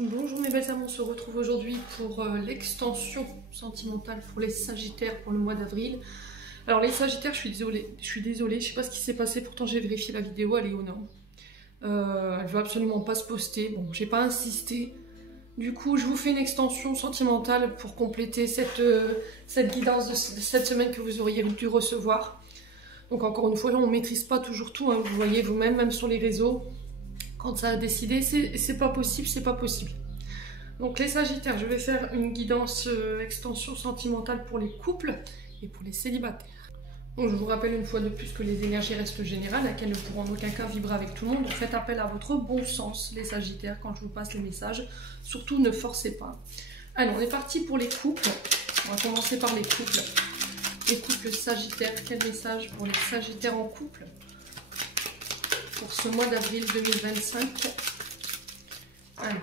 Bonjour mes belles âmes, on se retrouve aujourd'hui pour l'extension sentimentale pour les Sagittaires pour le mois d'avril. Alors les Sagittaires, je suis désolée, je sais pas ce qui s'est passé, pourtant j'ai vérifié la vidéo, elle est aux normes. Elle veut absolument pas se poster, bon j'ai pas insisté. Du coup je vous fais une extension sentimentale pour compléter cette guidance de cette semaine que vous auriez dû recevoir. Donc encore une fois, on ne maîtrise pas toujours tout, hein, vous voyez vous-même, même sur les réseaux. Quand ça a décidé, c'est pas possible, c'est pas possible. Donc les Sagittaires, je vais faire une guidance extension sentimentale pour les couples et pour les célibataires. Donc je vous rappelle une fois de plus que les énergies restent générales, qu'elles ne pourront en aucun cas vibrer avec tout le monde. Donc faites appel à votre bon sens, les Sagittaires, quand je vous passe les messages. Surtout ne forcez pas. Allez, on est parti pour les couples. On va commencer par les couples. Les couples Sagittaires, quel message pour les Sagittaires en couple pour ce mois d'avril 2025. Allez.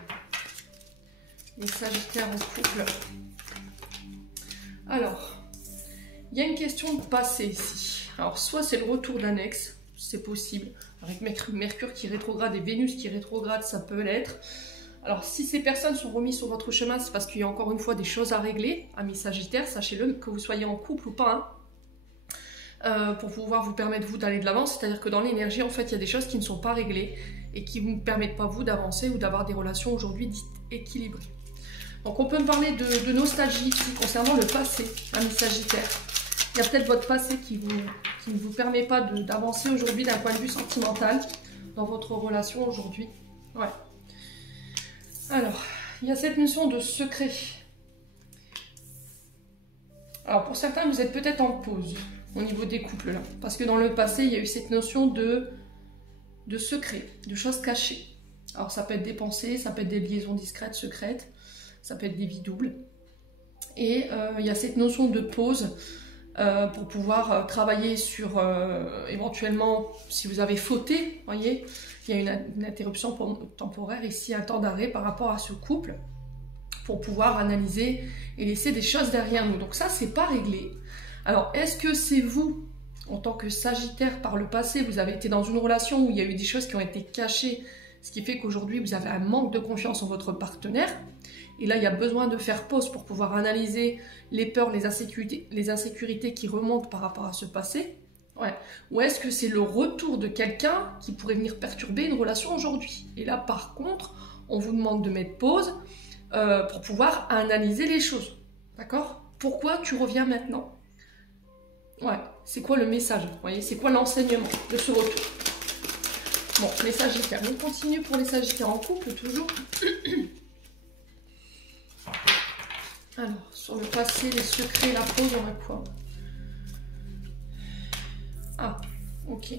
Les Sagittaires en couple. Alors, il y a une question de passé ici. Alors, soit c'est le retour d'un ex, c'est possible. Avec Mercure qui rétrograde et Vénus qui rétrograde, ça peut l'être. Alors, si ces personnes sont remises sur votre chemin, c'est parce qu'il y a encore une fois des choses à régler. Amis Sagittaires, sachez-le, que vous soyez en couple ou pas, hein. Pour pouvoir vous permettre vous d'aller de l'avant, c'est-à-dire que dans l'énergie en fait il y a des choses qui ne sont pas réglées et qui ne vous permettent pas vous d'avancer ou d'avoir des relations aujourd'hui dites équilibrées. Donc on peut me parler de nostalgie ici concernant le passé, amis Sagittaires. Il y a peut-être votre passé qui ne vous permet pas d'avancer aujourd'hui d'un point de vue sentimental dans votre relation aujourd'hui. Ouais. Alors, il y a cette notion de secret. Alors pour certains vous êtes peut-être en pause au niveau des couples là. Parce que dans le passé, il y a eu cette notion de secret, de choses cachées. Alors ça peut être des pensées, ça peut être des liaisons discrètes, secrètes, ça peut être des vies doubles. Et il y a cette notion de pause pour pouvoir travailler sur, éventuellement, si vous avez fauté, voyez, il y a une interruption temporaire ici, un temps d'arrêt par rapport à ce couple, pour pouvoir analyser et laisser des choses derrière nous. Donc ça, c'est pas réglé. Alors, est-ce que c'est vous, en tant que Sagittaire, par le passé, vous avez été dans une relation où il y a eu des choses qui ont été cachées, ce qui fait qu'aujourd'hui, vous avez un manque de confiance en votre partenaire, et là, il y a besoin de faire pause pour pouvoir analyser les peurs, les insécurités qui remontent par rapport à ce passé. Ouais. Ou est-ce que c'est le retour de quelqu'un qui pourrait venir perturber une relation aujourd'hui? Et là, par contre, on vous demande de mettre pause pour pouvoir analyser les choses. D'accord? Pourquoi tu reviens maintenant? Ouais, c'est quoi le message? Vous voyez, c'est quoi l'enseignement de ce retour? Bon, les Sagittaires, on continue pour les Sagittaires en couple, toujours. Alors, sur le passé, les secrets, la pause, on a quoi? Ah, ok.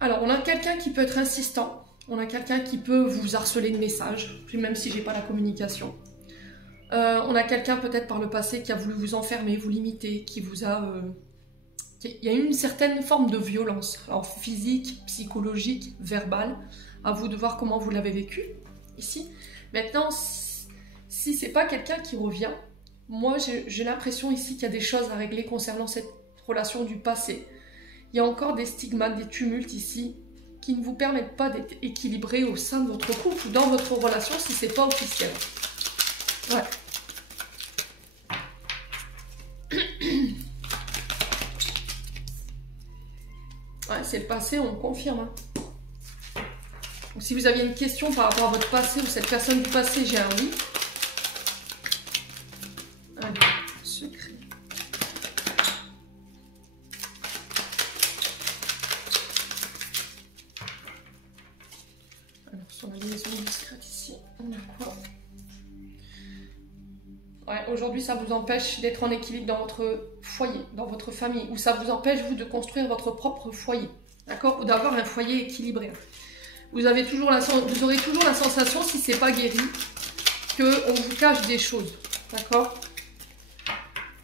Alors, on a quelqu'un qui peut être insistant. On a quelqu'un qui peut vous harceler de messages, même si j'ai pas la communication. On a quelqu'un peut-être par le passé qui a voulu vous enfermer, vous limiter, qui vous a... Il y a une certaine forme de violence, alors physique, psychologique, verbale. À vous de voir comment vous l'avez vécu ici. Maintenant, si c'est pas quelqu'un qui revient, moi j'ai l'impression ici qu'il y a des choses à régler concernant cette relation du passé. Il y a encore des stigmates, des tumultes ici qui ne vous permettent pas d'être équilibré au sein de votre couple ou dans votre relation si c'est pas officiel. Ouais. Ouais, c'est le passé, on le confirme. Hein. Donc, si vous aviez une question par rapport à votre passé ou cette personne du passé, j'ai un oui. Allez, secret. Alors, sur la liaison discrète ici, on a quoi? Ouais, aujourd'hui, ça vous empêche d'être en équilibre dans votre foyer, dans votre famille, ou ça vous empêche, vous, de construire votre propre foyer, d'accord? Ou d'avoir un foyer équilibré. Vous aurez toujours la sensation, si c'est pas guéri, qu'on vous cache des choses, d'accord?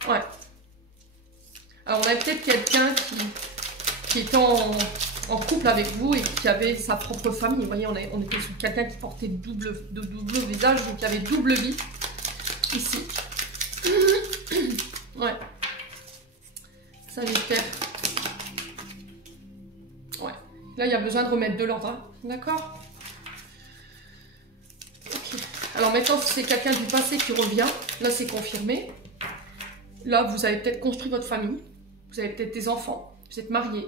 Ouais. Alors, on a peut-être quelqu'un qui était en couple avec vous et qui avait sa propre famille. Vous voyez, on était sur quelqu'un qui portait double visage, donc il y avait double vie. Ici. Ouais. Sagittaire. Ouais. Là, il y a besoin de remettre de l'ordre, hein. D'accord? Ok. Alors maintenant, si c'est quelqu'un du passé qui revient, là, c'est confirmé. Là, vous avez peut-être construit votre famille, vous avez peut-être des enfants, vous êtes mariés.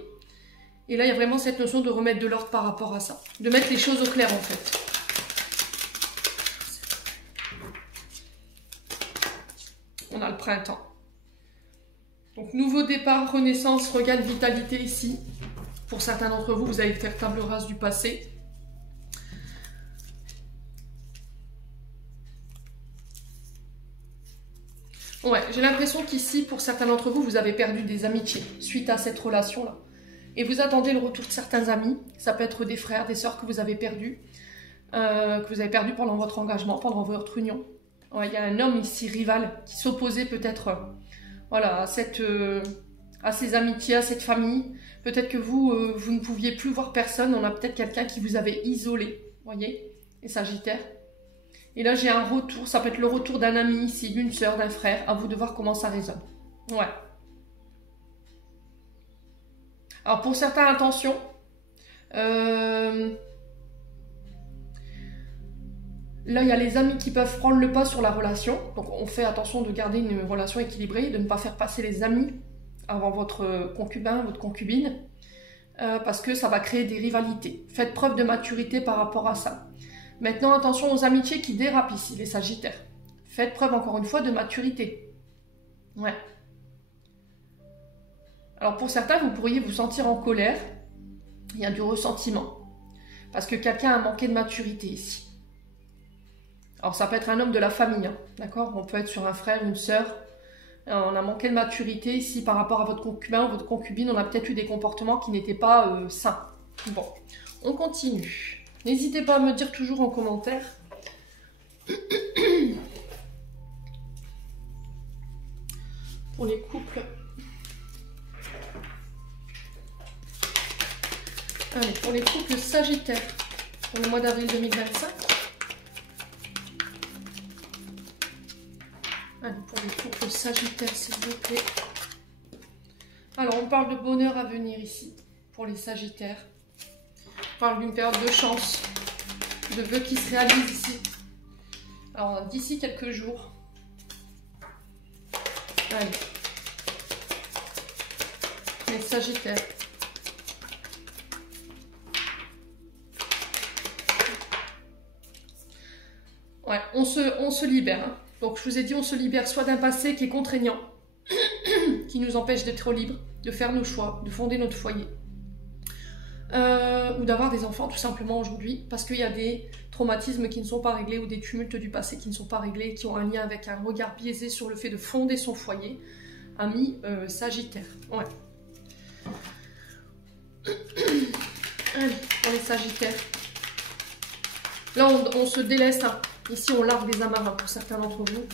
Et là, il y a vraiment cette notion de remettre de l'ordre par rapport à ça. De mettre les choses au clair, en fait. On a le printemps. Donc, nouveau départ, renaissance, regain de vitalité ici. Pour certains d'entre vous, vous allez faire table rase du passé. Ouais, j'ai l'impression qu'ici, pour certains d'entre vous, vous avez perdu des amitiés suite à cette relation-là. Et vous attendez le retour de certains amis. Ça peut être des frères, des sœurs que vous avez perdus. Pendant votre engagement, pendant votre union. Ouais, il y a un homme ici, rival, qui s'opposait peut-être voilà, à ces amitiés, à cette famille. Peut-être que vous ne pouviez plus voir personne. On a peut-être quelqu'un qui vous avait isolé. Voyez, les Sagittaires. Et là, j'ai un retour. Ça peut être le retour d'un ami ici, d'une sœur, d'un frère. À vous de voir comment ça résonne. Ouais. Alors, pour certains, attention. Là, il y a les amis qui peuvent prendre le pas sur la relation. Donc, on fait attention de garder une relation équilibrée, de ne pas faire passer les amis avant votre concubin, votre concubine, parce que ça va créer des rivalités. Faites preuve de maturité par rapport à ça. Maintenant, attention aux amitiés qui dérapent ici, les Sagittaires. Faites preuve, encore une fois, de maturité. Ouais. Alors, pour certains, vous pourriez vous sentir en colère. Il y a du ressentiment. Parce que quelqu'un a manqué de maturité ici. Alors, ça peut être un homme de la famille, hein, d'accord? On peut être sur un frère, une sœur. On a manqué de maturité ici par rapport à votre concubin ou votre concubine. On a peut-être eu des comportements qui n'étaient pas sains. Bon, on continue. N'hésitez pas à me dire toujours en commentaire. Pour les couples. Allez, pour les couples Sagittaires, pour le mois d'avril 2025. Allez, pour les couples Sagittaires, s'il vous plaît. Alors, on parle de bonheur à venir ici, pour les Sagittaires. On parle d'une période de chance, de vœux qui se réalisent ici. Alors, d'ici quelques jours. Allez. Les Sagittaires. Ouais, on se libère, hein. Donc, je vous ai dit, on se libère soit d'un passé qui est contraignant, qui nous empêche d'être libres, de faire nos choix, de fonder notre foyer, ou d'avoir des enfants, tout simplement, aujourd'hui, parce qu'il y a des traumatismes qui ne sont pas réglés, ou des tumultes du passé qui ne sont pas réglés, qui ont un lien avec un regard biaisé sur le fait de fonder son foyer. Ami Sagittaire. Ouais. Allez, pour les Sagittaires. Là, on se délaisse, hein. Ici, on largue des amarres, hein, pour certains d'entre vous.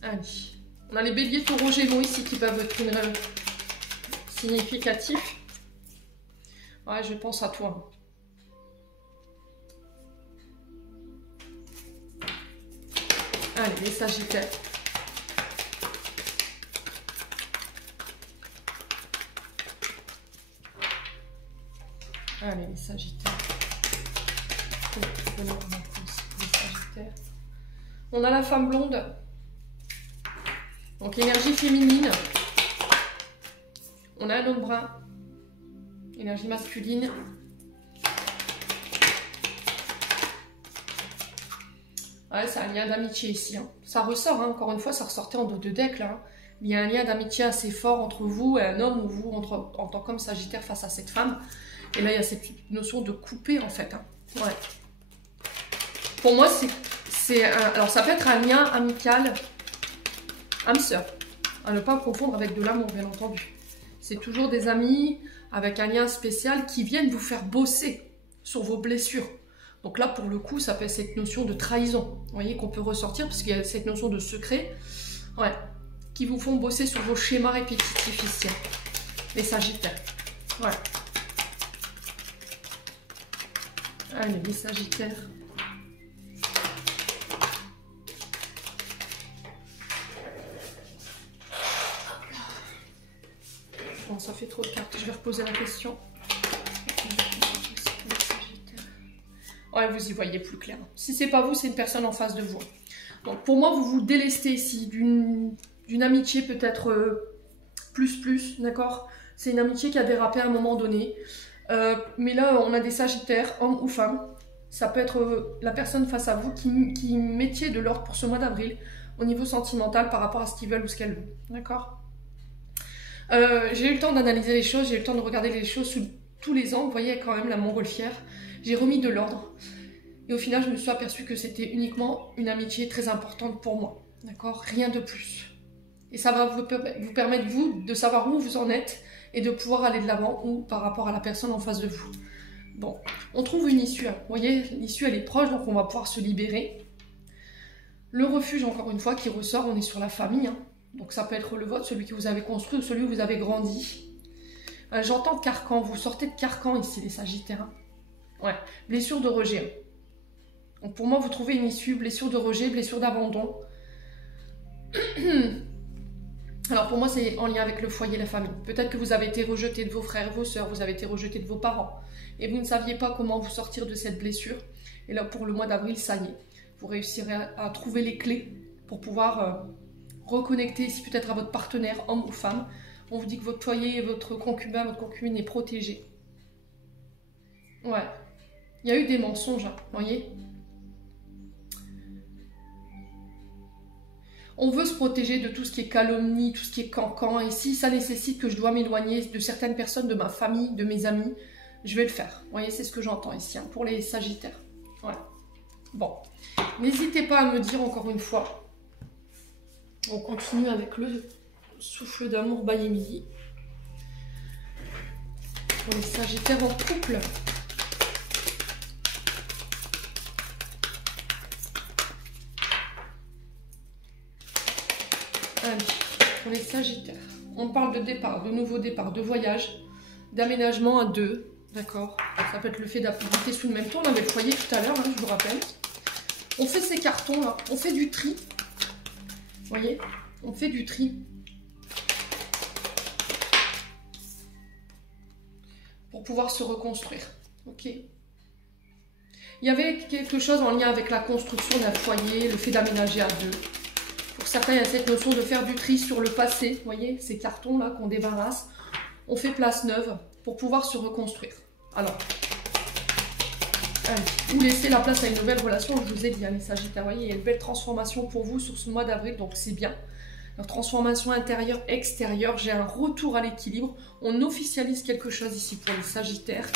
Allez. On a les béliers, taureaux, gémeaux ici qui peuvent être significatifs. Ouais, je pense à toi. Allez, les Sagittaires. Allez, les Sagittaires. Les Sagittaires. On a la femme blonde. Donc, énergie féminine. On a un homme brun. Énergie masculine. Ouais, c'est un lien d'amitié ici, hein. Ça ressort, hein. Encore une fois, ça ressortait en dos de deck, là, hein. Il y a un lien d'amitié assez fort entre vous et un homme, ou vous, en tant qu'homme Sagittaire, face à cette femme. Et là, il y a cette notion de couper, en fait, hein. Ouais. Pour moi, alors, ça peut être un lien amical, âme-sœur. À ne pas confondre avec de l'amour, bien entendu. C'est toujours des amis avec un lien spécial qui viennent vous faire bosser sur vos blessures. Donc là, pour le coup, ça peut être cette notion de trahison. Vous voyez, qu'on peut ressortir, parce qu'il y a cette notion de secret. Ouais. Qui vous font bosser sur vos schémas répétitifs ici. Les Sagittaires. Ouais. Allez, les Sagittaires. Bon, ça fait trop de cartes. Je vais reposer la question. Ouais, vous y voyez plus clair. Si c'est pas vous, c'est une personne en face de vous. Donc pour moi, vous vous délestez ici d'une amitié peut-être plus, d'accord? C'est une amitié qui a dérapé à un moment donné. Mais là, on a des sagittaires, hommes ou femmes. Ça peut être la personne face à vous qui mettiez de l'ordre pour ce mois d'avril au niveau sentimental par rapport à ce qu'ils veulent ou ce qu'elles veulent. D'accord? J'ai eu le temps d'analyser les choses, j'ai eu le temps de regarder les choses sous tous les angles. Vous voyez quand même la montgolfière. J'ai remis de l'ordre. Et au final, je me suis aperçue que c'était uniquement une amitié très importante pour moi. D'accord? Rien de plus. Et ça va vous permettre, vous, de savoir où vous en êtes et de pouvoir aller de l'avant ou par rapport à la personne en face de vous. Bon, on trouve une issue. Hein. Vous voyez, l'issue, elle est proche, donc on va pouvoir se libérer. Le refuge, encore une fois, qui ressort, on est sur la famille. Hein. Donc ça peut être le vôtre, celui que vous avez construit ou celui où vous avez grandi. J'entends carcan, vous sortez de carcan ici, les Sagittaires. Hein. Ouais, blessure de rejet. Donc pour moi, vous trouvez une issue, blessure de rejet, blessure d'abandon. Alors pour moi, c'est en lien avec le foyer, la famille. Peut-être que vous avez été rejeté de vos frères, vos sœurs, vous avez été rejeté de vos parents. Et vous ne saviez pas comment vous sortir de cette blessure. Et là, pour le mois d'avril, ça y est. Vous réussirez à trouver les clés pour pouvoir reconnecter ici peut-être à votre partenaire, homme ou femme. On vous dit que votre foyer, votre concubin, votre concubine est protégé. Ouais. Il y a eu des mensonges, hein, vous voyez. On veut se protéger de tout ce qui est calomnie, tout ce qui est cancan. Et si ça nécessite que je dois m'éloigner de certaines personnes, de ma famille, de mes amis, je vais le faire. Vous voyez, c'est ce que j'entends ici, hein, pour les Sagittaires. Voilà. Bon. N'hésitez pas à me dire encore une fois. On continue avec le souffle d'amour by Emily. Pour les Sagittaires en couple. Allez, pour les Sagittaires. On parle de départ, de nouveau départ, de voyage, d'aménagement à deux. D'accord? Ça peut être le fait d'habiter sous le même toit. On avait le foyer tout à l'heure, hein, je vous rappelle. On fait ces cartons là, on fait du tri. Vous voyez? On fait du tri. Pour pouvoir se reconstruire. Ok? Il y avait quelque chose en lien avec la construction d'un foyer, le fait d'aménager à deux. Pour certains, il y a cette notion de faire du tri sur le passé. Vous voyez, ces cartons-là qu'on débarrasse. On fait place neuve pour pouvoir se reconstruire. Alors, allez, vous laissez la place à une nouvelle relation. Je vous ai dit, hein, les Sagittaires, vous voyez, il y a une belle transformation pour vous sur ce mois d'avril, donc c'est bien. La transformation intérieure, extérieure, j'ai un retour à l'équilibre. On officialise quelque chose ici pour les Sagittaires.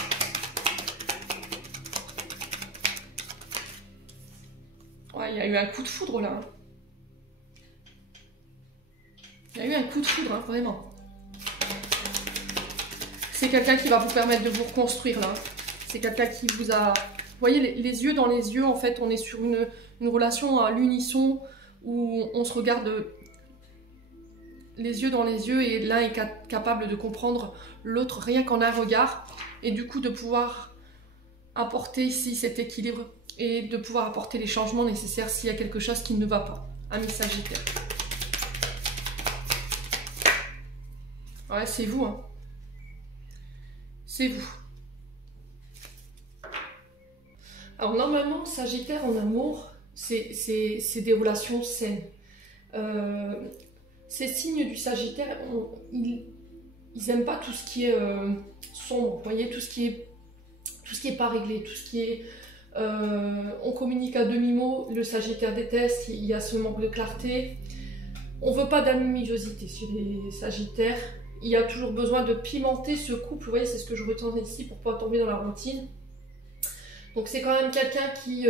Ouais, il y a eu un coup de foudre là. Hein. Il y a eu un coup de foudre, hein, vraiment. C'est quelqu'un qui va vous permettre de vous reconstruire là. C'est quelqu'un qui vous a... Vous voyez, les yeux dans les yeux, en fait, on est sur une relation à l'unisson où on se regarde les yeux dans les yeux et l'un est capable de comprendre l'autre rien qu'en un regard et du coup de pouvoir apporter ici cet équilibre et de pouvoir apporter les changements nécessaires s'il y a quelque chose qui ne va pas. Amis Sagittaires. Ouais, c'est vous, hein. C'est vous. Alors normalement, Sagittaire en amour, c'est des relations saines. Ces signes du Sagittaire, ils n'aiment pas tout ce qui est sombre. Vous voyez, tout ce qui est pas réglé, tout ce qui est... on communique à demi-mot, le Sagittaire déteste, il y a ce manque de clarté. On ne veut pas d'amimosité chez les Sagittaires. Il y a toujours besoin de pimenter ce couple. Vous voyez, c'est ce que je retiens ici pour ne pas tomber dans la routine. Donc c'est quand même quelqu'un qui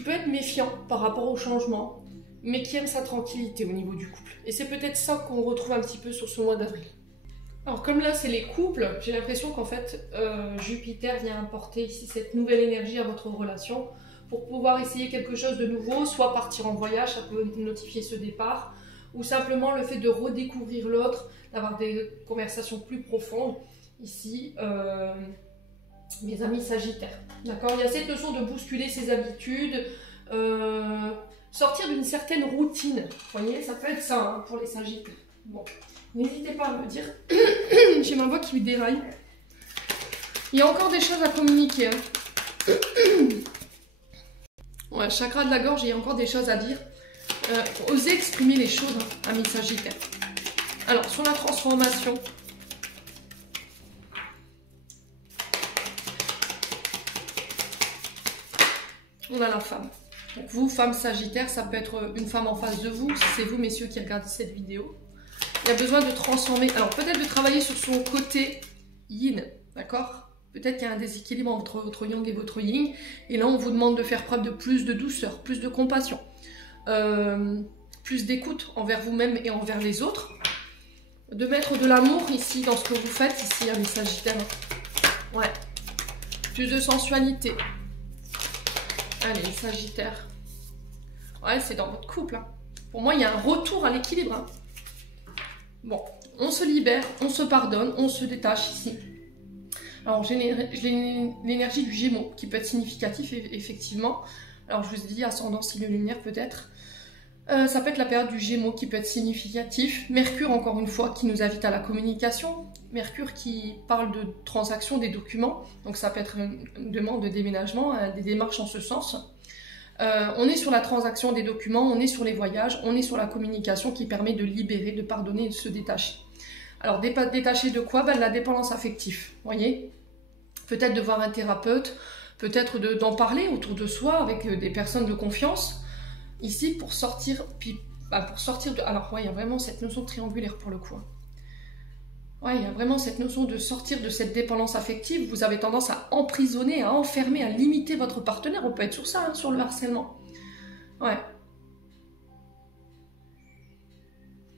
peut être méfiant par rapport au changement, mais qui aime sa tranquillité au niveau du couple. Et c'est peut-être ça qu'on retrouve un petit peu sur ce mois d'avril. Alors comme là c'est les couples, j'ai l'impression qu'en fait Jupiter vient apporter ici cette nouvelle énergie à votre relation pour pouvoir essayer quelque chose de nouveau, soit partir en voyage, ça peut notifier ce départ, ou simplement le fait de redécouvrir l'autre, d'avoir des conversations plus profondes. Ici, mes amis Sagittaires. D'accord? Il y a cette notion de bousculer ses habitudes, sortir d'une certaine routine. Vous voyez, ça peut être ça hein, pour les Sagittaires. Bon, n'hésitez pas à me dire. J'ai ma voix qui déraille. Il y a encore des choses à communiquer. Hein. Ouais, chakra de la gorge, il y a encore des choses à dire. Osez exprimer les choses, hein, amis Sagittaires. Alors, sur la transformation, on a la femme. Donc vous, femme Sagittaire, ça peut être une femme en face de vous, si c'est vous, messieurs, qui regardez cette vidéo. Il y a besoin de transformer, alors peut-être de travailler sur son côté yin, d'accord? Peut-être qu'il y a un déséquilibre entre votre yang et votre yin, et là on vous demande de faire preuve de plus de douceur, plus de compassion, plus d'écoute envers vous-même et envers les autres, de mettre de l'amour ici dans ce que vous faites, ici, amis Sagittaires. Ouais, plus de sensualité. Allez, Sagittaire. Ouais, c'est dans votre couple. Hein. Pour moi, il y a un retour à l'équilibre. Hein. Bon, on se libère, on se pardonne, on se détache ici. Alors, j'ai l'énergie du Gémeaux qui peut être significatif, effectivement. Alors, je vous ai dit, ascendant signe lunaire peut-être. Ça peut être la période du Gémeaux qui peut être significatif. Mercure, encore une fois, qui nous invite à la communication. Mercure qui parle de transaction des documents. Donc, ça peut être une demande de déménagement, des démarches en ce sens. On est sur la transaction des documents, on est sur les voyages, on est sur la communication qui permet de libérer, de pardonner et de se détacher. Alors, détacher de quoi? Ben, de la dépendance affective, vous voyez? Peut-être de voir un thérapeute, peut-être d'en parler autour de soi avec des personnes de confiance. Ici, pour sortir, puis pour sortir de... Alors, ouais, il y a vraiment cette notion triangulaire pour le coup. Ouais, il y a vraiment cette notion de sortir de cette dépendance affective. Vous avez tendance à emprisonner, à enfermer, à limiter votre partenaire. On peut être sur ça, hein, sur le harcèlement. Ouais.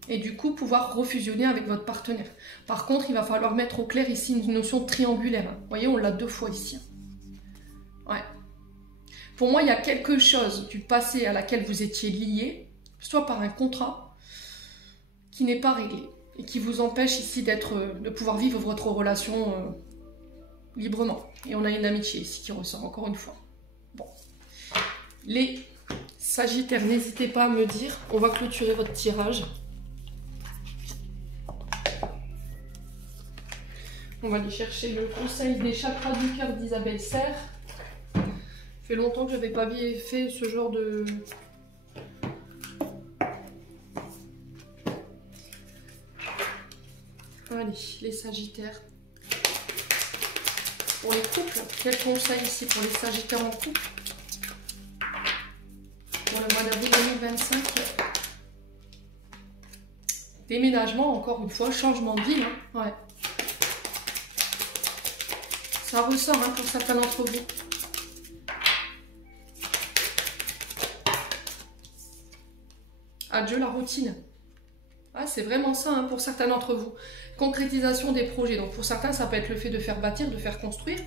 Et du coup, pouvoir refusionner avec votre partenaire. Par contre, il va falloir mettre au clair ici une notion triangulaire. Hein. Vous voyez, on l'a 2 fois ici. Ouais. Pour moi, il y a quelque chose du passé à laquelle vous étiez lié, soit par un contrat, qui n'est pas réglé et qui vous empêche ici de pouvoir vivre votre relation librement. Et on a une amitié ici qui ressort encore une fois. Bon. Les Sagittaires, n'hésitez pas à me dire, on va clôturer votre tirage. On va aller chercher le conseil des chakras du cœur d'Isabelle Serre. Ça fait longtemps que je n'avais pas fait ce genre de... Allez, les Sagittaires. Pour les couples, quel conseil ici pour les Sagittaires en couple? Pour le mois d'avril 2025. Déménagement, encore une fois, changement de ville. Hein. Ouais. Ça ressort hein, pour certains d'entre vous. Adieu la routine. Ah, c'est vraiment ça hein, pour certains d'entre vous. Concrétisation des projets. Donc pour certains, ça peut être le fait de faire bâtir, de faire construire.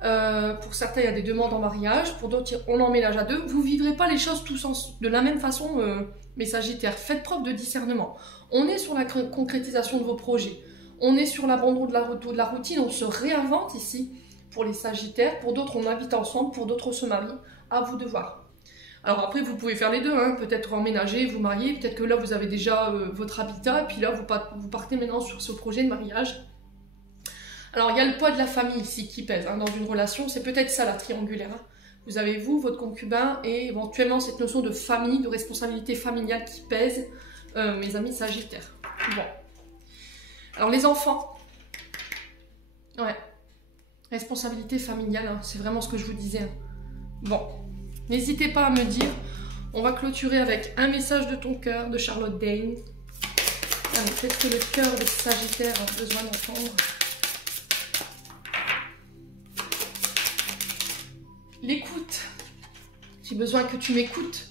Pour certains, il y a des demandes en mariage. Pour d'autres, on emménage à 2. Vous ne vivrez pas les choses tous de la même façon, mes Sagittaires. Faites preuve de discernement. On est sur la concrétisation de vos projets. On est sur l'abandon de la routine. On se réinvente ici pour les Sagittaires. Pour d'autres, on habite ensemble. Pour d'autres, on se marie. À vous de voir. Alors après, vous pouvez faire les deux, hein. Peut-être emménager, vous marier, peut-être que là, vous avez déjà votre habitat, et puis là, vous partez maintenant sur ce projet de mariage. Alors, il y a le poids de la famille ici qui pèse hein, dans une relation, c'est peut-être ça la triangulaire. Hein. Vous avez vous, votre concubin, et éventuellement cette notion de famille, de responsabilité familiale qui pèse, mes amis Sagittaires. Bon. Alors, les enfants. Ouais. Responsabilité familiale, hein. C'est vraiment ce que je vous disais. Hein. Bon. N'hésitez pas à me dire, on va clôturer avec un message de ton cœur de Charlotte Dane. Peut-être que le cœur de Sagittaire a besoin d'entendre. L'écoute. J'ai besoin que tu m'écoutes.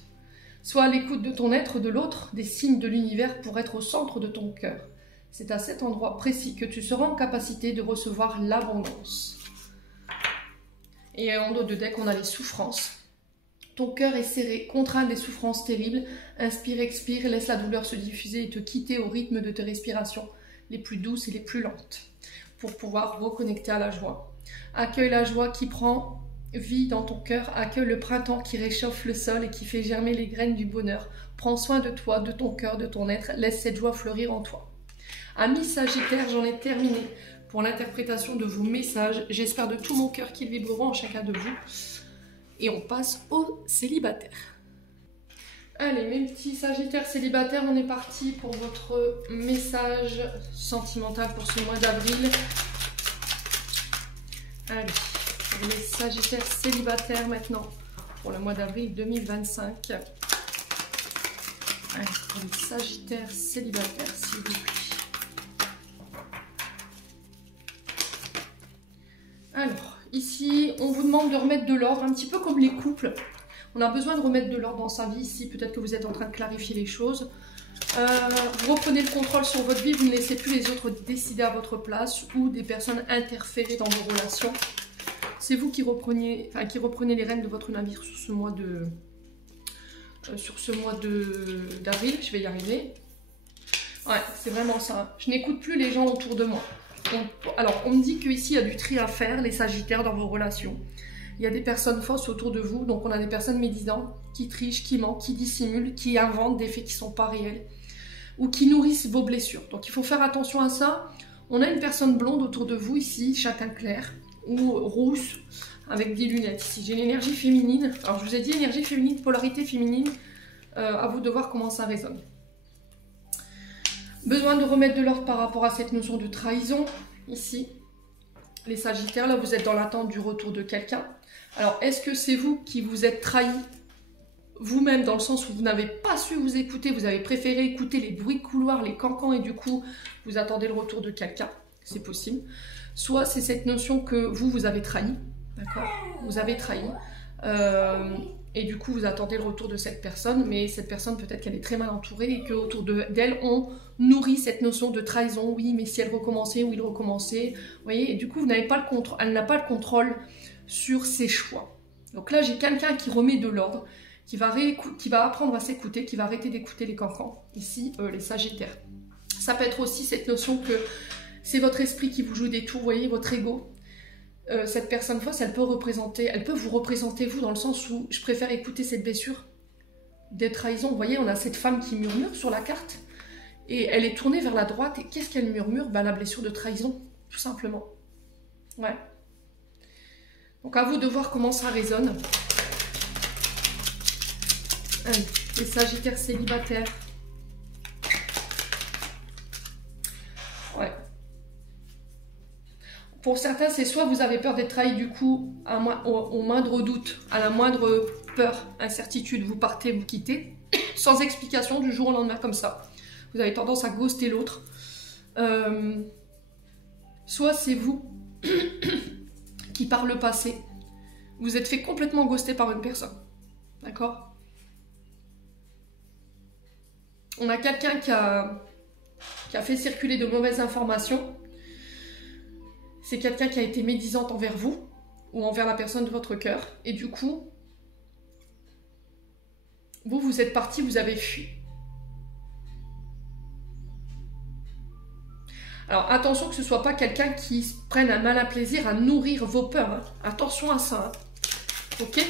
Sois à l'écoute de ton être, de l'autre, des signes de l'univers pour être au centre de ton cœur. C'est à cet endroit précis que tu seras en capacité de recevoir l'abondance. Et en dos de deck, on a les souffrances. Ton cœur est serré, contraint des souffrances terribles. Inspire, expire, laisse la douleur se diffuser et te quitter au rythme de tes respirations, les plus douces et les plus lentes, pour pouvoir reconnecter à la joie. Accueille la joie qui prend vie dans ton cœur. Accueille le printemps qui réchauffe le sol et qui fait germer les graines du bonheur. Prends soin de toi, de ton cœur, de ton être. Laisse cette joie fleurir en toi. Amis Sagittaires, j'en ai terminé. pour l'interprétation de vos messages. J'espère de tout mon cœur qu'ils vibreront en chacun de vous. Et on passe aux célibataires. Allez, mes petits sagittaires célibataires, on est parti pour votre message sentimental pour ce mois d'avril. Allez, pour les sagittaires célibataires maintenant, pour le mois d'avril 2025. Allez, pour les sagittaires célibataires, s'il vous plaît. Alors, ici, on vous demande de remettre de l'ordre, un petit peu comme les couples. On a besoin de remettre de l'ordre dans sa vie ici. Peut-être que vous êtes en train de clarifier les choses. Vous reprenez le contrôle sur votre vie. Vous ne laissez plus les autres décider à votre place ou des personnes interférer dans vos relations. C'est vous qui reprenez les rênes de votre navire sur ce mois d'avril. Je vais y arriver. Ouais, c'est vraiment ça. Je n'écoute plus les gens autour de moi. Alors, on me dit qu'ici, il y a du tri à faire, les sagittaires, dans vos relations. Il y a des personnes fausses autour de vous, donc on a des personnes médisantes qui trichent, qui mentent, qui dissimulent, qui inventent des faits qui ne sont pas réels ou qui nourrissent vos blessures. Donc il faut faire attention à ça. On a une personne blonde autour de vous ici, châtain clair ou rousse avec des lunettes ici. J'ai l'énergie féminine. Alors je vous ai dit énergie féminine, polarité féminine. À vous de voir comment ça résonne. Besoin de remettre de l'ordre par rapport à cette notion de trahison ici. Les sagittaires, là vous êtes dans l'attente du retour de quelqu'un. Alors, est-ce que c'est vous qui vous êtes trahi vous-même dans le sens où vous n'avez pas su vous écouter, vous avez préféré écouter les bruits de couloir, les cancans et du coup, vous attendez le retour de quelqu'un, c'est possible. Soit c'est cette notion que vous avez trahi, d'accord? Vous avez trahi et du coup, vous attendez le retour de cette personne, mais cette personne, peut-être qu'elle est très mal entourée et qu'autour d'elle, on nourrit cette notion de trahison. Oui, mais si elle recommençait ou il recommençait, vous voyez, et du coup, vous n'avez pas le contrôle, elle n'a pas le contrôle sur ses choix. Donc là, j'ai quelqu'un qui remet de l'ordre, qui va apprendre à s'écouter, qui va arrêter d'écouter les cancans. Ici, les sagittaires. Ça peut être aussi cette notion que c'est votre esprit qui vous joue des tours, vous voyez, votre ego. Cette personne fausse, elle peut vous représenter vous dans le sens où je préfère écouter cette blessure des trahisons. Vous voyez, on a cette femme qui murmure sur la carte et elle est tournée vers la droite. Et qu'est-ce qu'elle murmure? Ben, la blessure de trahison, tout simplement. Ouais. Donc à vous de voir comment ça résonne. Allez, les sagittaires célibataires. Ouais. Pour certains, c'est soit vous avez peur d'être trahi du coup au moindre doute, à la moindre peur, incertitude, vous partez, vous quittez, sans explication du jour au lendemain comme ça. Vous avez tendance à ghoster l'autre. Soit c'est vous qui par le passé, vous êtes fait complètement ghoster par une personne. D'accord? On a quelqu'un qui a fait circuler de mauvaises informations. C'est quelqu'un qui a été médisante envers vous ou envers la personne de votre cœur. Et du coup, vous êtes parti, vous avez fui. Alors attention que ce ne soit pas quelqu'un qui prenne un malin plaisir à nourrir vos peurs. Hein. Attention à ça. Hein. Ok?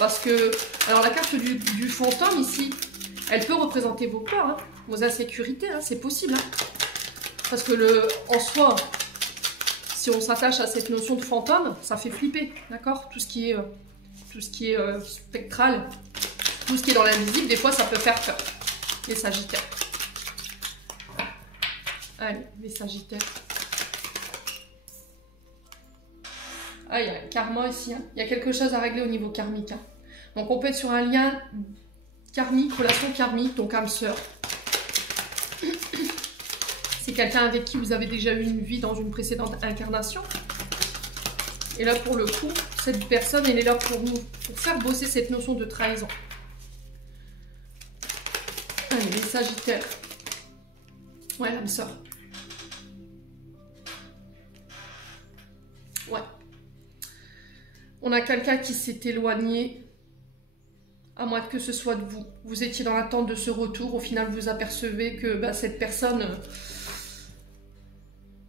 Parce que, alors la carte du fantôme ici, elle peut représenter vos peurs, hein, vos insécurités, hein, c'est possible. Hein. Parce que en soi, si on s'attache à cette notion de fantôme, ça fait flipper, d'accord? Tout ce qui est spectral, tout ce qui est dans l'invisible, des fois ça peut faire peur. Les sagittaires. Allez, les sagittaires. Ah, il y a un karma ici. Hein. Il y a quelque chose à régler au niveau karmique. Hein. Donc on peut être sur un lien karmique, relation karmique, donc âme sœur. C'est quelqu'un avec qui vous avez déjà eu une vie dans une précédente incarnation. Et là, pour le coup, cette personne, elle est là pour faire bosser cette notion de trahison. Allez, les sagittaires. Ouais, l'âme sœur. Ouais. On a quelqu'un qui s'est éloigné, à moins que ce soit de vous. Vous étiez dans l'attente de ce retour, au final vous apercevez que cette personne,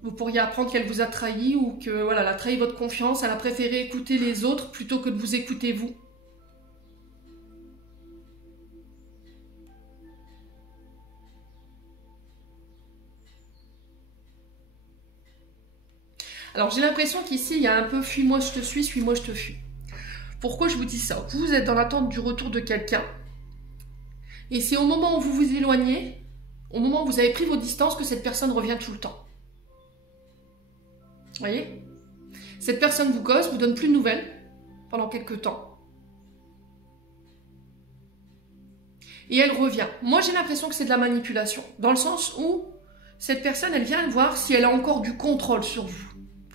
vous pourriez apprendre qu'elle vous a trahi ou que voilà, elle a trahi votre confiance, elle a préféré écouter les autres plutôt que de vous écouter vous. Alors j'ai l'impression qu'ici, il y a un peu fuis-moi, je te suis-moi, je te fuis. Pourquoi je vous dis ça? Vous êtes dans l'attente du retour de quelqu'un. Et c'est au moment où vous vous éloignez, au moment où vous avez pris vos distances, que cette personne revient tout le temps. Vous voyez? Cette personne vous gosse, vous donne plus de nouvelles pendant quelques temps. Et elle revient. Moi, j'ai l'impression que c'est de la manipulation. Dans le sens où cette personne, elle vient voir si elle a encore du contrôle sur vous.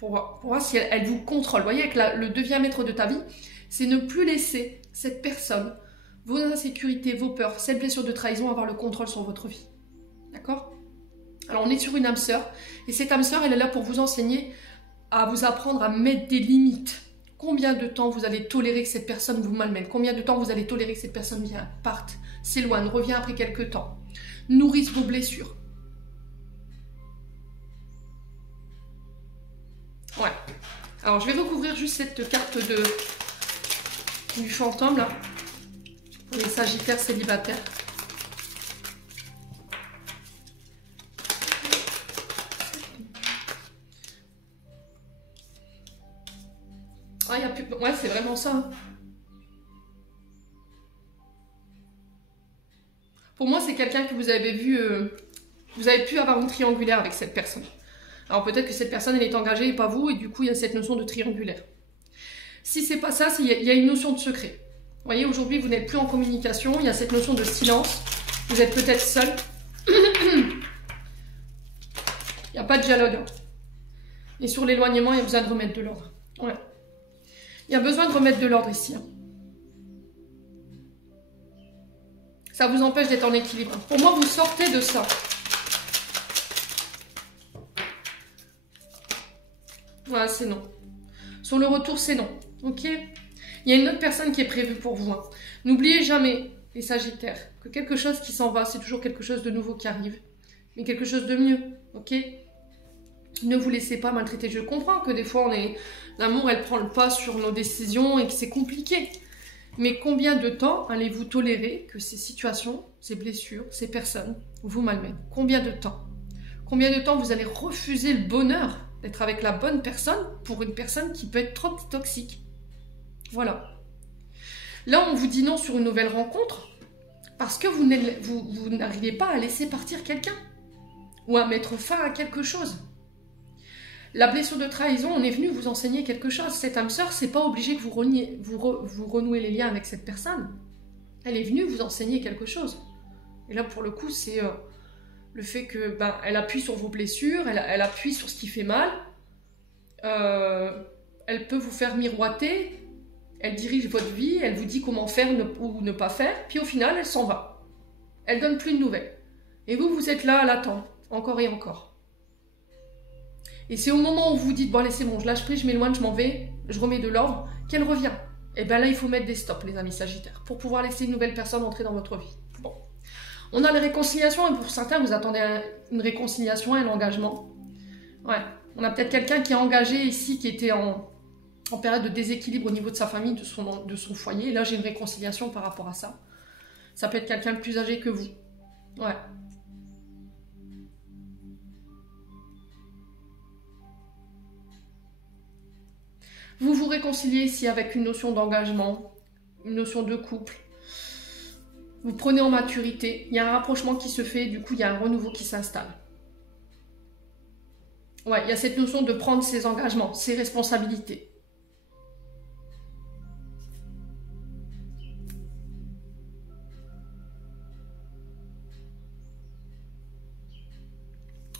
Pour voir si elle vous contrôle. Vous voyez, avec le devient maître de ta vie, c'est ne plus laisser cette personne, vos insécurités, vos peurs, cette blessure de trahison, avoir le contrôle sur votre vie. D'accord? Alors, on est sur une âme sœur. Et cette âme sœur, elle est là pour vous enseigner à vous apprendre à mettre des limites. Combien de temps vous allez tolérer que cette personne vous malmène? Combien de temps vous allez tolérer que cette personne vienne, parte, s'éloigne, revient après quelques temps, nourrisse vos blessures? Ouais. Alors, je vais recouvrir juste cette carte du fantôme, là, pour les sagittaires célibataires. Ah, y a plus... Ouais, c'est vraiment ça. Hein. Pour moi, c'est quelqu'un que vous avez vu... vous avez pu avoir une triangulaire avec cette personne. Alors peut-être que cette personne, elle est engagée et pas vous, et du coup, il y a cette notion de triangulaire. Si c'est pas ça, il y a une notion de secret. Vous voyez, aujourd'hui, vous n'êtes plus en communication, il y a cette notion de silence. Vous êtes peut-être seul. Il n'y a pas de dialogue. Hein. Et sur l'éloignement, il y a besoin de remettre de l'ordre. Ouais. Il y a besoin de remettre de l'ordre ici. Hein. Ça vous empêche d'être en équilibre. Pour moi, vous sortez de ça. Voilà, c'est non. Sur le retour, c'est non. Ok? Il y a une autre personne qui est prévue pour vous. Hein. N'oubliez jamais, les Sagittaires, que quelque chose qui s'en va, c'est toujours quelque chose de nouveau qui arrive. Mais quelque chose de mieux. Ok? Ne vous laissez pas maltraiter. Je comprends que des fois, l'amour, elle prend le pas sur nos décisions et que c'est compliqué. Mais combien de temps allez-vous tolérer que ces situations, ces blessures, ces personnes vous malmènent? Combien de temps? Combien de temps vous allez refuser le bonheur d'être avec la bonne personne pour une personne qui peut être trop toxique? Voilà. Là, on vous dit non sur une nouvelle rencontre parce que vous n'arrivez pas à laisser partir quelqu'un ou à mettre fin à quelque chose. La blessure de trahison, on est venu vous enseigner quelque chose. Cette âme sœur, c'est pas obligé que vous renouez les liens avec cette personne. Elle est venue vous enseigner quelque chose. Et là, pour le coup, c'est le fait que elle appuie sur vos blessures, elle appuie sur ce qui fait mal. Elle peut vous faire miroiter. Elle dirige votre vie. Elle vous dit comment faire ou ne pas faire. Puis au final, elle s'en va. Elle donne plus de nouvelles. Et vous êtes là à l'attendre, encore et encore. Et c'est au moment où vous dites, bon allez c'est bon, je lâche prise, je m'éloigne, je m'en vais, je remets de l'ordre, qu'elle revient. Et bien là, il faut mettre des stops, les amis Sagittaires, pour pouvoir laisser une nouvelle personne entrer dans votre vie. Bon. On a les réconciliations, et pour certains, vous attendez une réconciliation, un engagement. Ouais. On a peut-être quelqu'un qui est engagé ici, qui était en période de déséquilibre au niveau de sa famille, de son foyer. Et là, j'ai une réconciliation par rapport à ça. Ça peut être quelqu'un de plus âgé que vous. Ouais. Vous vous réconciliez ici avec une notion d'engagement, une notion de couple. Vous prenez en maturité, il y a un rapprochement qui se fait, du coup il y a un renouveau qui s'installe. Ouais, il y a cette notion de prendre ses engagements, ses responsabilités.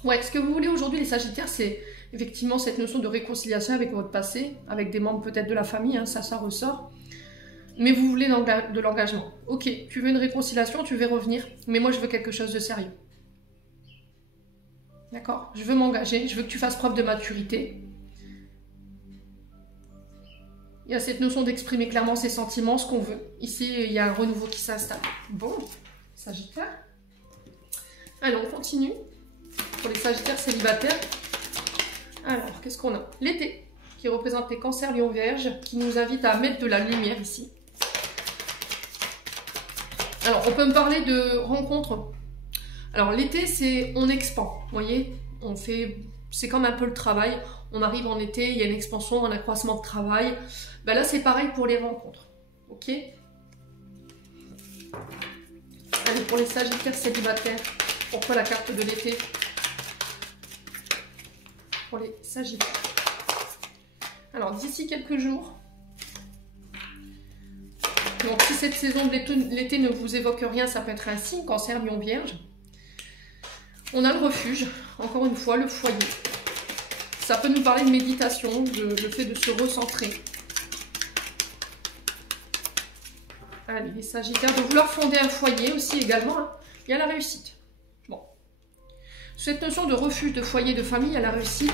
Ouais, ce que vous voulez aujourd'hui les Sagittaires, c'est effectivement cette notion de réconciliation avec votre passé, avec des membres peut-être de la famille, hein, ça ressort. Mais vous voulez de l'engagement. Ok, tu veux une réconciliation, tu veux revenir, mais moi je veux quelque chose de sérieux. D'accord? Je veux m'engager, je veux que tu fasses preuve de maturité. Il y a cette notion d'exprimer clairement ses sentiments, ce qu'on veut. Ici, il y a un renouveau qui s'installe. Bon, Sagittaire. Allez, on continue. Pour les Sagittaires célibataires. Alors, qu'est-ce qu'on a? L'été, qui représente les cancers, lions, vierges, qui nous invite à mettre de la lumière ici. Alors, on peut me parler de rencontres. Alors, l'été, c'est on expand, vous voyez? C'est comme un peu le travail. on arrive en été, il y a une expansion, un accroissement de travail. Ben là, c'est pareil pour les rencontres. Ok? Allez, pour les Sagittaires célibataires, pourquoi la carte de l'été? Pour les Sagittaires. Alors, d'ici quelques jours, donc si cette saison de l'été ne vous évoque rien, ça peut être un signe, Cancer, Lion, Vierge. On a le refuge, encore une fois, le foyer. Ça peut nous parler de méditation, le fait de se recentrer. Allez, les Sagittaires, de vouloir fonder un foyer aussi également, hein. Il y a la réussite. Bon. Cette notion de refuge, de foyer, de famille, il y a la réussite.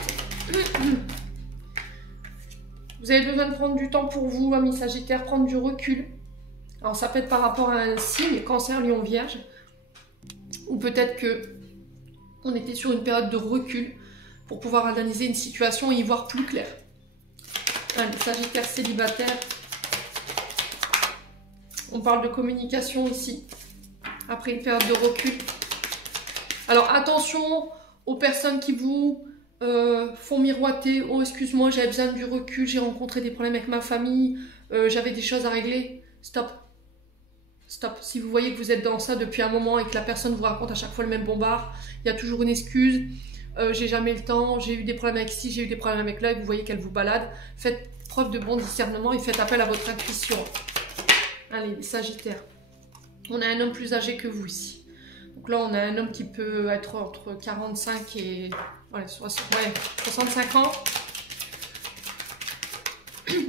Vous avez besoin de prendre du temps pour vous, amis Sagittaires, prendre du recul. Alors ça peut être par rapport à un signe, Cancer, Lion, Vierge. Ou peut-être que on était sur une période de recul pour pouvoir analyser une situation et y voir plus clair. Allez, Sagittaire célibataire. On parle de communication ici, après une période de recul. Alors attention aux personnes qui vous font miroiter. Oh, excuse-moi, j'avais besoin du recul, j'ai rencontré des problèmes avec ma famille, j'avais des choses à régler. Stop. Stop. Si vous voyez que vous êtes dans ça depuis un moment et que la personne vous raconte à chaque fois le même bombard, il y a toujours une excuse. J'ai jamais le temps, j'ai eu des problèmes avec ci, j'ai eu des problèmes avec là, et vous voyez qu'elle vous balade. Faites preuve de bon discernement et faites appel à votre intuition. Allez, les Sagittaires. On a un homme plus âgé que vous ici. Donc là, on a un homme qui peut être entre 45 et 65 ans.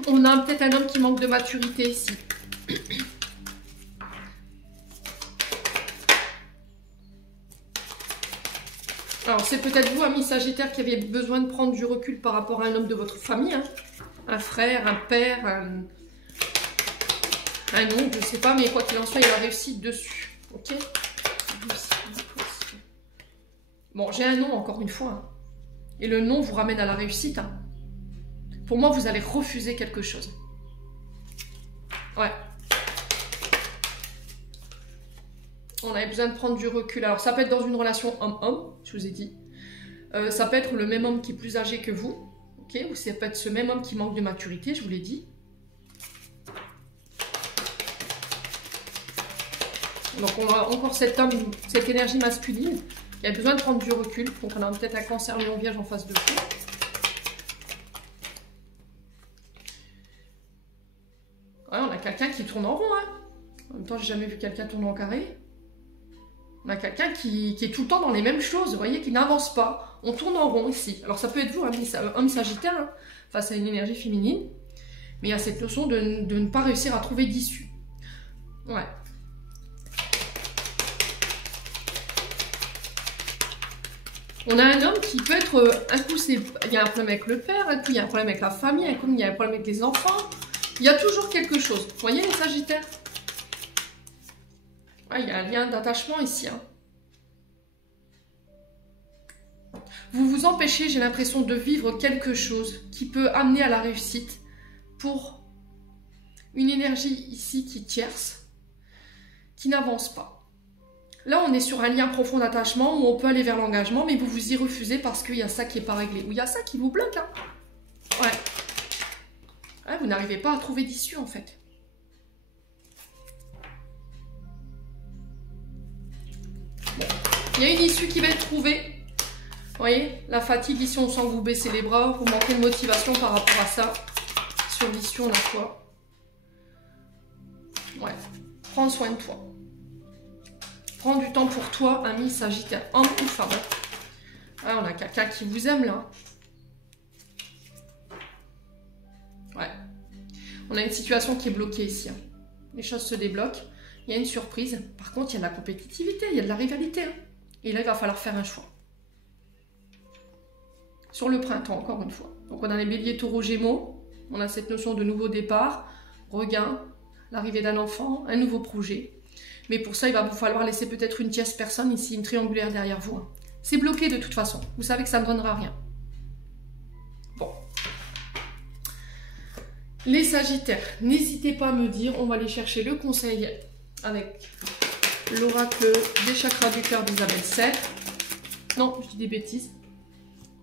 On a peut-être un homme qui manque de maturité ici. Alors, c'est peut-être vous, amis Sagittaires, qui avez besoin de prendre du recul par rapport à un homme de votre famille. Hein. Un frère, un père, un oncle, je ne sais pas, mais quoi qu'il en soit, il a réussi dessus. Ok? Bon, j'ai un nom, encore une fois. Hein. Et le nom vous ramène à la réussite. Hein. Pour moi, vous allez refuser quelque chose. Ouais. On avait besoin de prendre du recul. Alors, ça peut être dans une relation homme-homme, je vous ai dit. Ça peut être le même homme qui est plus âgé que vous. Ok? Ou ça peut être ce même homme qui manque de maturité, je vous l'ai dit. Donc, on a encore cet homme, cette énergie masculine qui a besoin de prendre du recul. Donc, on a peut-être un Cancer, Lion, Vierge en face de vous. Ouais, on a quelqu'un qui tourne en rond. Hein. En même temps, j'ai jamais vu quelqu'un tourner en carré. On a quelqu'un qui est tout le temps dans les mêmes choses, vous voyez, qui n'avance pas. On tourne en rond ici. Alors ça peut être vous, homme Sagittaire, hein, face à une énergie féminine. Mais il y a cette notion de ne pas réussir à trouver d'issue. Ouais. On a un homme qui peut être... Un coup, il y a un problème avec le père, un coup, il y a un problème avec la famille, un coup, il y a un problème avec les enfants. Il y a toujours quelque chose. Vous voyez les Sagittaires? Ah, il y a un lien d'attachement ici. Hein. Vous vous empêchez, j'ai l'impression, de vivre quelque chose qui peut amener à la réussite pour une énergie ici qui tierce, qui n'avance pas. Là, on est sur un lien profond d'attachement où on peut aller vers l'engagement, mais vous vous y refusez parce qu'il y a ça qui n'est pas réglé. Ou il y a ça qui vous bloque. Hein. Ouais. Ouais, vous n'arrivez pas à trouver d'issue, en fait. Il y a une issue qui va être trouvée. Vous voyez, la fatigue, ici, on sent que vous baissez les bras. Vous manquez de motivation par rapport à ça. Sur l'issue, on a quoi? Ouais. Prends soin de toi. Prends du temps pour toi, ami Sagittaire. Homme ou femme. Ouais, on a quelqu'un qui vous aime, là. Ouais. On a une situation qui est bloquée ici. Hein. Les choses se débloquent. Il y a une surprise. Par contre, il y a de la compétitivité, il y a de la rivalité. Hein. Et là, il va falloir faire un choix. Sur le printemps, encore une fois. Donc, on a les béliers, taureaux, gémeaux. On a cette notion de nouveau départ, regain, l'arrivée d'un enfant, un nouveau projet. Mais pour ça, il va vous falloir laisser peut-être une tierce personne ici, une triangulaire derrière vous. Hein. C'est bloqué de toute façon. Vous savez que ça ne donnera rien. Bon. Les Sagittaires, n'hésitez pas à me dire. On va aller chercher le conseil avec l'oracle des chakras du cœur d'Isabelle 7. Non, je dis des bêtises.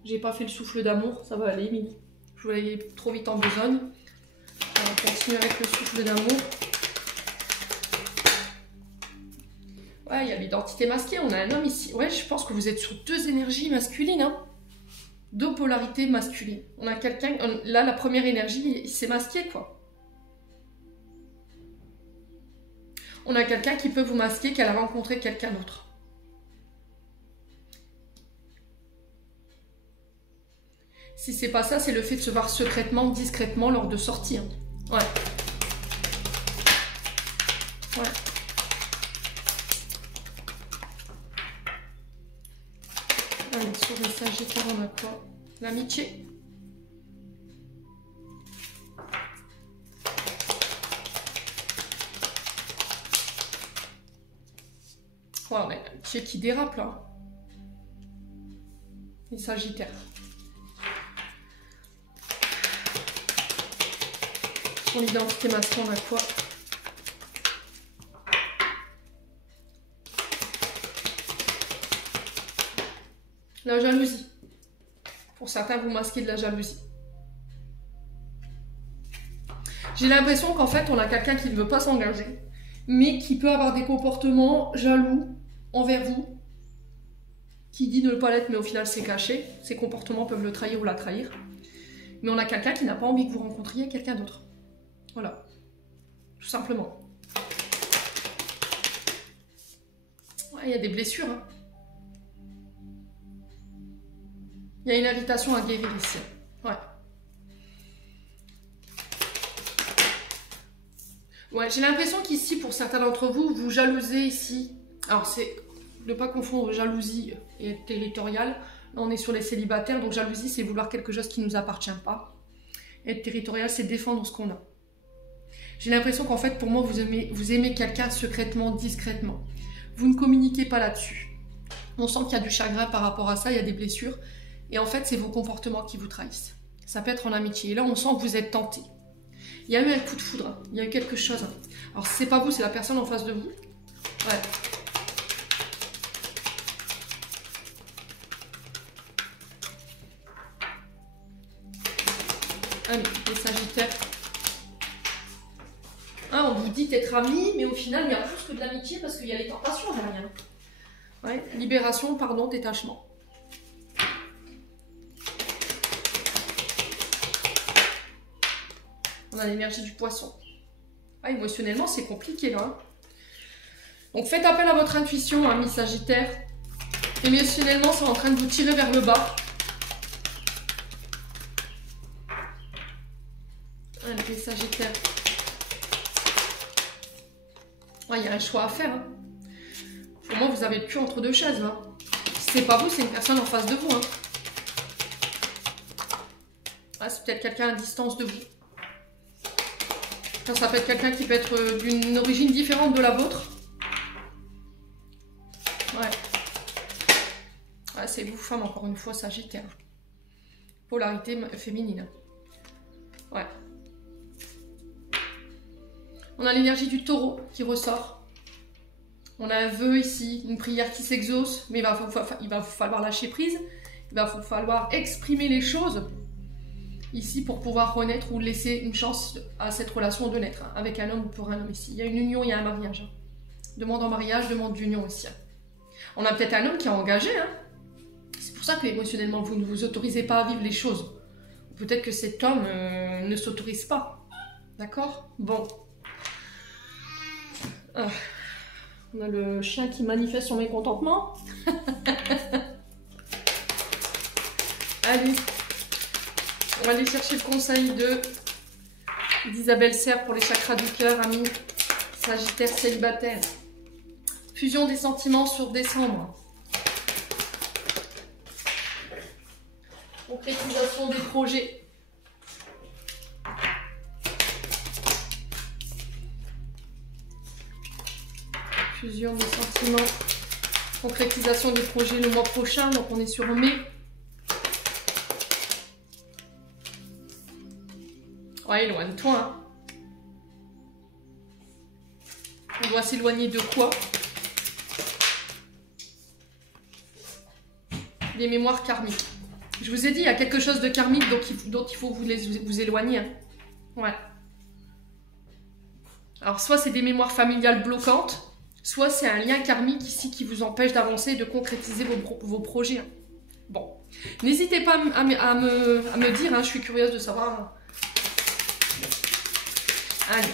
J'ai pas fait le souffle d'amour, ça va aller, Mimi. Je voulais aller trop vite en besogne. On va continuer avec le souffle d'amour. Ouais, il y a l'identité masquée, on a un homme ici. Ouais, je pense que vous êtes sur deux énergies masculines, hein. Deux polarités masculines. On a quelqu'un, là, la première énergie, il s'est masqué, quoi. On a quelqu'un qui peut vous masquer qu'elle a rencontré quelqu'un d'autre. Si c'est pas ça, c'est le fait de se voir secrètement, discrètement lors de sorties. Hein. Ouais. Ouais. Allez, sur le Sagittaire, on a quoi? L'amitié. Ouais, on a l'amitié qui dérape, là. Les Sagittaires. Sur l'identité masculine, on a quoi? La jalousie. Pour certains, vous masquez de la jalousie. J'ai l'impression qu'en fait, on a quelqu'un qui ne veut pas s'engager, mais qui peut avoir des comportements jaloux envers vous, qui dit ne pas l'être, mais au final, c'est caché. Ces comportements peuvent le trahir ou la trahir. Mais on a quelqu'un qui n'a pas envie que vous rencontriez quelqu'un d'autre. Voilà. Tout simplement. Ouais, il y a des blessures, hein. Il y a une invitation à guérir ici. Ouais. Ouais, j'ai l'impression qu'ici, pour certains d'entre vous, vous jalousez ici. Alors, c'est ne pas confondre jalousie et territoriale. Là, on est sur les célibataires, donc jalousie, c'est vouloir quelque chose qui ne nous appartient pas. Et être territorial, c'est défendre ce qu'on a. J'ai l'impression qu'en fait, pour moi, vous aimez quelqu'un secrètement, discrètement. Vous ne communiquez pas là-dessus. On sent qu'il y a du chagrin par rapport à ça, il y a des blessures. Et en fait, c'est vos comportements qui vous trahissent. Ça peut être en amitié. Et là, on sent que vous êtes tenté. Il y a eu un coup de foudre. Hein. Il y a eu quelque chose. Hein. Alors, c'est pas vous, c'est la personne en face de vous. Ouais. Allez, les Sagittaires. Hein, on vous dit être amis, mais au final, il y a plus que de l'amitié parce qu'il y a les tentations derrière. Ouais. Libération, pardon, détachement. On a l'énergie du poisson. Ah, émotionnellement, c'est compliqué là. Hein. Donc faites appel à votre intuition, amis Sagittaire. Émotionnellement, c'est en train de vous tirer vers le bas. Allez, les Sagittaires. Il y a un choix à faire. Hein. Pour moi, vous avez le cul entre deux chaises. Hein. C'est pas vous, c'est une personne en face de vous. Hein. Ah, c'est peut-être quelqu'un à distance de vous. Ça peut être quelqu'un qui peut être d'une origine différente de la vôtre. Ouais. Ouais, c'est vous, femme, encore une fois, Sagittaire. Polarité féminine. Ouais. On a l'énergie du taureau qui ressort. On a un vœu ici, une prière qui s'exauce, mais il va vous falloir lâcher prise. Il va vous falloir exprimer les choses ici pour pouvoir renaître ou laisser une chance à cette relation de naître, hein, avec un homme ou pour un homme ici. Il y a une union, il y a un mariage. Hein. Demande en mariage, demande d'union ici. Hein. On a peut-être un homme qui est engagé. Hein. C'est pour ça que émotionnellement, vous ne vous autorisez pas à vivre les choses. Peut-être que cet homme ne s'autorise pas. D'accord? Bon. On a le chien qui manifeste son mécontentement. Allez. On va aller chercher le conseil d'Isabelle Serre pour les chakras du cœur, amis Sagittaire célibataire. Fusion des sentiments sur décembre. Concrétisation des projets. Fusion des sentiments. Concrétisation des projets le mois prochain, donc on est sur mai. Ouais, éloigne-toi. Hein. On doit s'éloigner de quoi? Des mémoires karmiques. Je vous ai dit, il y a quelque chose de karmique dont il faut vous éloigner. Hein. Ouais. Alors, soit c'est des mémoires familiales bloquantes, soit c'est un lien karmique ici qui vous empêche d'avancer et de concrétiser vos projets. Hein. Bon. N'hésitez pas à me dire, hein, je suis curieuse de savoir. Allez.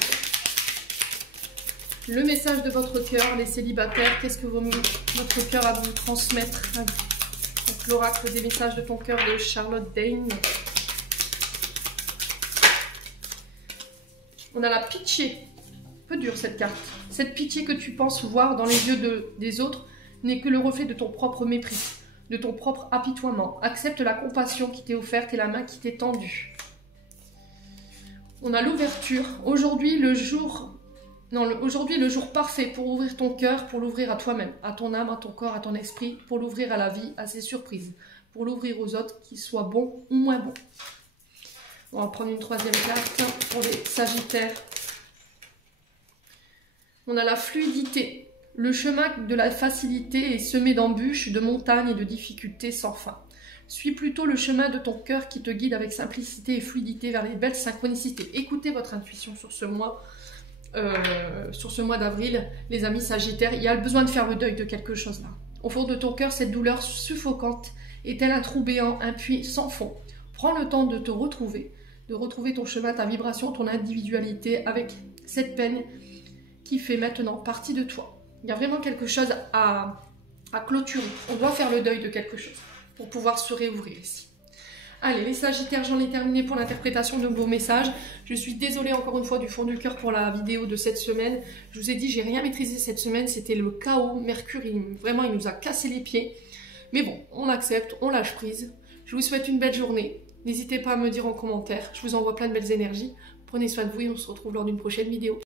Le message de votre cœur, les célibataires, qu'est-ce que votre cœur a à vous transmettre? Donc, l'oracle des messages de ton cœur de Charlotte Dane. On a la pitié. Un peu dur cette carte. Cette pitié que tu penses voir dans les yeux des autres n'est que le reflet de ton propre mépris, de ton propre apitoiement. Accepte la compassion qui t'est offerte et la main qui t'est tendue. On a l'ouverture. Aujourd'hui, le jour parfait pour ouvrir ton cœur, pour l'ouvrir à toi-même, à ton âme, à ton corps, à ton esprit, pour l'ouvrir à la vie, à ses surprises, pour l'ouvrir aux autres, qu'ils soient bons ou moins bons. On va prendre une troisième carte pour les Sagittaires. On a la fluidité. Le chemin de la facilité est semé d'embûches, de montagnes et de difficultés sans fin. Suis plutôt le chemin de ton cœur qui te guide avec simplicité et fluidité vers les belles synchronicités. Écoutez votre intuition sur ce mois d'avril, les amis Sagittaires. Il y a besoin de faire le deuil de quelque chose là. Au fond de ton cœur, cette douleur suffocante est tel un trou béant, un puits sans fond. Prends le temps de te retrouver, ton chemin, ta vibration, ton individualité avec cette peine qui fait maintenant partie de toi. Il y a vraiment quelque chose à clôturer. On doit faire le deuil de quelque chose pour pouvoir se réouvrir ici. Allez, les Sagittaires, j'en ai terminé pour l'interprétation de vos messages. Je suis désolée encore une fois du fond du cœur pour la vidéo de cette semaine. Je vous ai dit, j'ai rien maîtrisé cette semaine. C'était le chaos. Mercure, vraiment, il nous a cassé les pieds. Mais bon, on accepte, on lâche prise. Je vous souhaite une belle journée. N'hésitez pas à me dire en commentaire. Je vous envoie plein de belles énergies. Prenez soin de vous et on se retrouve lors d'une prochaine vidéo.